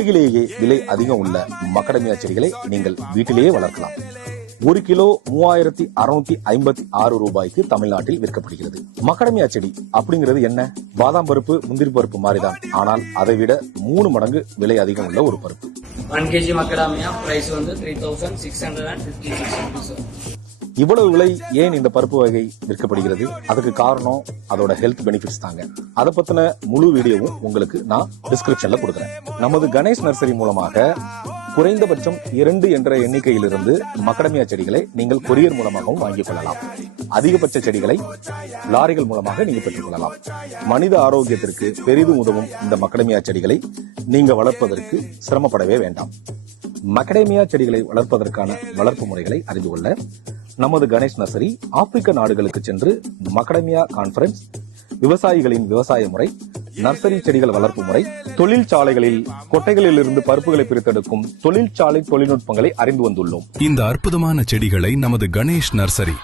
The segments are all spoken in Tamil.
உலகிலேயே விலை அதிகம் உள்ள மக்கடமியா செடிகளை நீங்கள் வீட்டிலேயே வளர்க்கலாம். 1 கிலோ 3656 ரூபாய்க்கு தமிழ்நாட்டில் விற்கப்படுகிறது. மக்கடமியா செடி அப்படிங்கிறது என்ன? பாதாம் பருப்பு, முந்திரி பருப்பு மாதிரிதான், ஆனால் அதை விட 3 மடங்கு விலை அதிகம் உள்ள ஒரு பருப்பு. 1 kg மக்கடாமியா பிரைஸ் வந்து 3656 rupees. இவ்வளவு விலை ஏன் இந்த பருப்பு வகை விற்கப்படுகிறது? அதுக்கு காரணம் அதோட ஹெல்த் பெனிஃபிட்ஸ் தாங்க. அதை பத்தின முழு வீடியோவும் உங்களுக்கு நான் டிஸ்கிரிப்ஷன்ல கொடுக்குறேன். நமது கணேஷ் நர்சரி மூலமாக குறைந்தபட்சம் 2 என்ற எண்ணிக்கையிலிருந்து மக்கடமியா செடிகளை நீங்கள் கொரியர் மூலமாகவும் வாங்கிக் கொள்ளலாம். அதிகபட்ச செடிகளை லாரிகள் மூலமாக நீங்க பெற்றுக் கொள்ளலாம். மனித ஆரோக்கியத்திற்கு பெரிதும் உதவும் இந்த மக்கடமியா செடிகளை நீங்க வளர்ப்பதற்கு சிரமப்படவே வேண்டாம். மக்கடமியா செடிகளை வளர்ப்பதற்கான வளர்ப்பு முறைகளை அறிந்து கொள்ள நமது கணேஷ் நர்சரி ஆப்பிரிக்க நாடுகளுக்கு சென்று மக்கடமியா கான்பரன்ஸ், விவசாயிகளின் விவசாய முறை, நர்சரி செடிகள் வளர்ப்பு முறை, தொழிற்சாலைகளில் கொட்டைகளில் இருந்து பருப்புகளை பிரித்தெடுக்கும் தொழிற்சாலை தொழில்நுட்பங்களை அறிந்து வந்துள்ளோம். இந்த அற்புதமான செடிகளை நமது கணேஷ் நர்சரி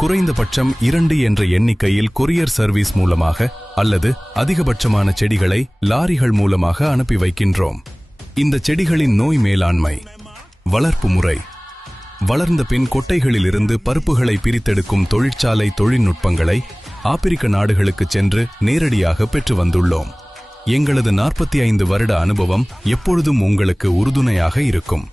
குறைந்தபட்சம் 2 என்ற எண்ணிக்கையில் கொரியர் சர்வீஸ் மூலமாக அல்லது அதிகபட்சமான செடிகளை லாரிகள் மூலமாக அனுப்பி வைக்கின்றோம். இந்த செடிகளின் நோய் மேலாண்மை, வளர்ப்பு முறை, வளர்ந்த பின் கொட்டைகளில் இருந்து பருப்புகளை பிரித்தெடுக்கும் தொழிற்சாலை தொழில்நுட்பங்களை ஆப்பிரிக்க நாடுகளுக்கு சென்று நேரடியாக பெற்று வந்துள்ளோம். எங்களது 45 வருட அனுபவம் எப்பொழுதும் உங்களுக்கு உறுதுணையாக இருக்கும்.